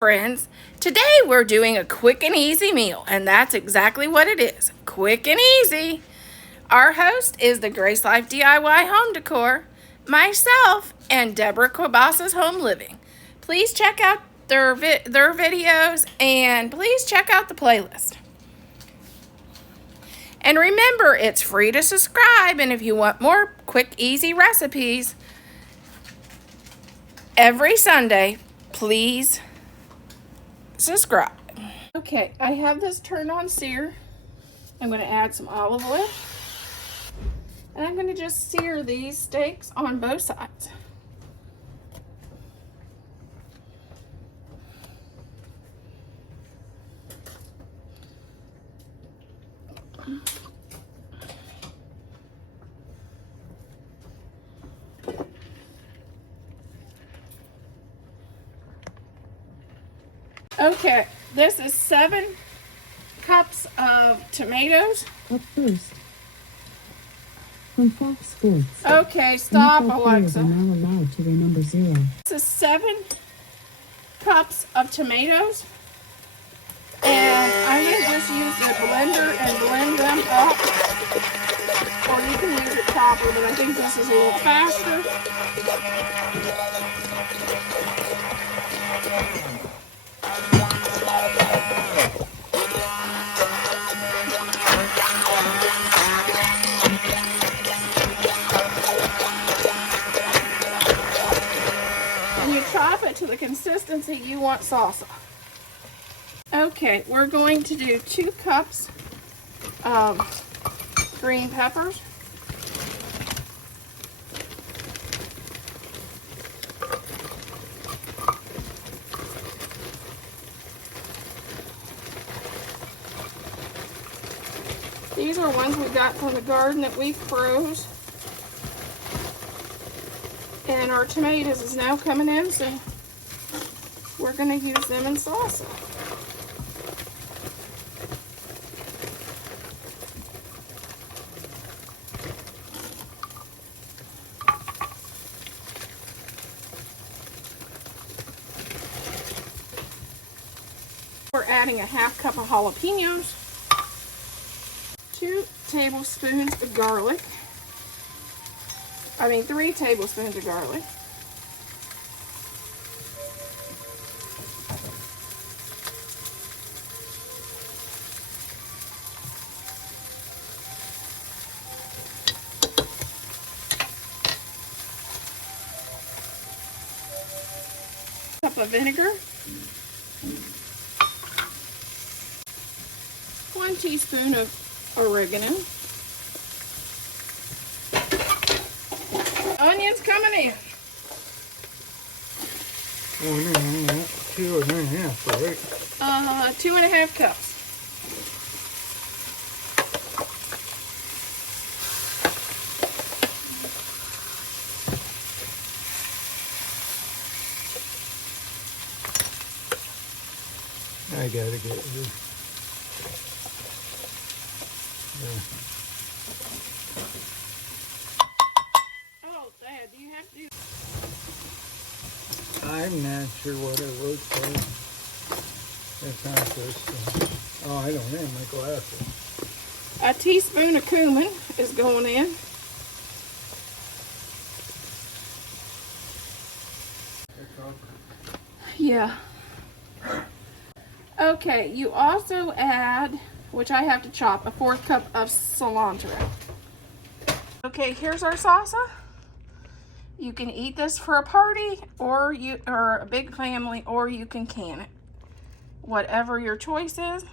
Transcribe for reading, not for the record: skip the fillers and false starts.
Friends, today we're doing a quick and easy meal, and that's exactly what it is, quick and easy. Our host is the Grace Life DIY Home Decor, myself, and Deborah Quabassa's Home Living. Please check out their videos, and please check out the playlist. And remember, it's free to subscribe, and if you want more quick, easy recipes every Sunday, please subscribe. Okay, I have this turned on sear. I'm going to add some olive oil. And I'm going to just sear these steaks on both sides. Okay, this is 7 cups of tomatoes. Up first. From Fox Sports. Okay, stop, Alexa. Are now allowed to remember 0. This is 7 cups of tomatoes. And I'm going to just use the blender and blend them up. Or you can use a chopper, but I think this is a little faster. And you chop it to the consistency you want salsa. Okay, we're going to do 2 cups of green peppers. These are ones we got from the garden that we froze. And our tomatoes is now coming in, so we're going to use them in salsa. We're adding a ½ cup of jalapenos, 2 tablespoons of garlic. 3 tablespoons of garlic. Cup of vinegar. 1 teaspoon of oregano. Onions coming in. 2.5, right? 2½ cups. I gotta get it. Oh, Dad, do you have to do? I'm not sure what it looks like. It's not this. Oh, I don't have my glasses. A teaspoon of cumin is going in. Yeah. Okay, you also add, which I have to chop, a 4th cup of cilantro. Okay, here's our salsa. You can eat this for a party or a big family, or you can can it. Whatever your choice is.